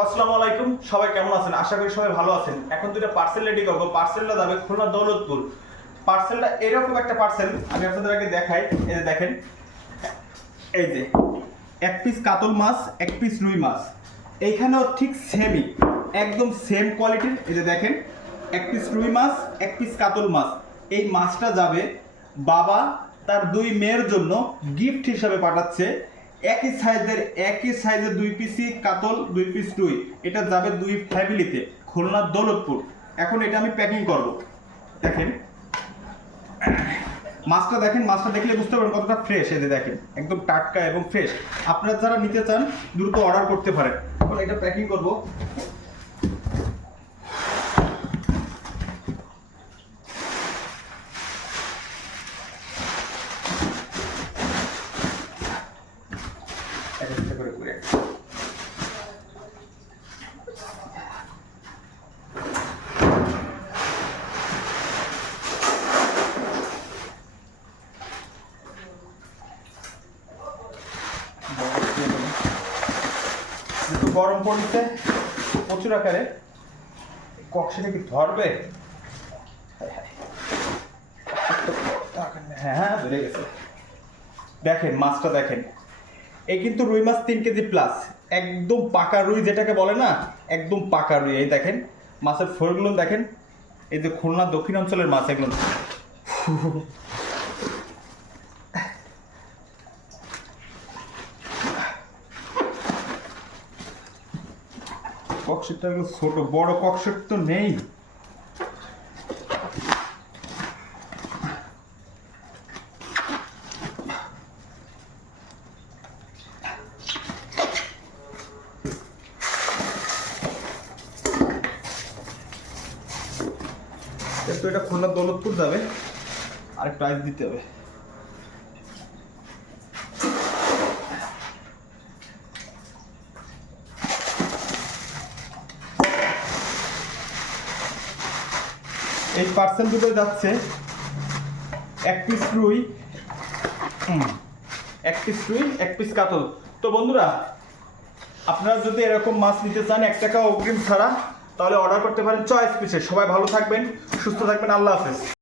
আসসালামু আলাইকুম, সবাই কেমন আছেন? আশা করি সবাই ভালো আছেন। এখন দুটো পার্সেল রেডি করবো। পার্সেলটা যাবে খুলনা দৌলতপুর। পার্সেলটা এরকম একটা পার্সেল, আমি আপনাদের আগে দেখাই। এই যে দেখেন, এই যে এক পিস কাতল মাছ, এক পিস রুই মাছ। এইখানেও ঠিক সেমই, একদম সেম কোয়ালিটির। এই যে দেখেন, এক পিস রুই মাছ, এক পিস কাতল মাছ। এই মাছটা যাবে বাবা তার দুই মেয়ের জন্য গিফট হিসাবে পাঠাচ্ছে। একই সাইজের দুই পিসই কাতল, দুই পিস রুই। এটা যাবে দুই ফ্যামিলিতে, খুলনা দৌলতপুর। এখন এটা আমি প্যাকিং করব। দেখেন মাছটা, দেখেন মাছটা দেখলে বুঝতে পারেন কতটা ফ্রেশ। এই যে দেখেন, একদম টাটকা এবং ফ্রেশ। আপনারা যারা নিতে চান দ্রুত অর্ডার করতে পারেন। এখন এটা প্যাকিং করব। একটা করে করে একটু গরম পড়ছে প্রচুর আকারে। কক্সিটা কি ধরবে? হ্যাঁ, ধরে গেছে। দেখেন মাছটা দেখেন, এই কিন্তু রুই মাছ 3 কেজি প্লাস। একদম পাকা রুই যেটাকে বলে না, একদম পাকা রুই। এই দেখেন মাছের ফোরগুলো দেখেন, এই যে খুলনা দক্ষিণ অঞ্চলের মাছ এগুলো। ককশিটটা ছোট, বড় ককশিট তো নেই। তো এটা খুলনা দৌলতপুর যাবে, আর প্রাইস দিতে হবে। এই পার্সেল দুটো যাচ্ছে এক পিস রুই, এক পিস রুই, এক পিস কাতল। তো বন্ধুরা, আপনারা যদি এরকম মাছ নিতে চান 1 টাকা অগ্রিম ছাড়া, তাহলে অর্ডার করতে পারেন চয়েস পিসে। সবাই ভালো থাকবেন, সুস্থ থাকবেন। আল্লাহ হাফেজ।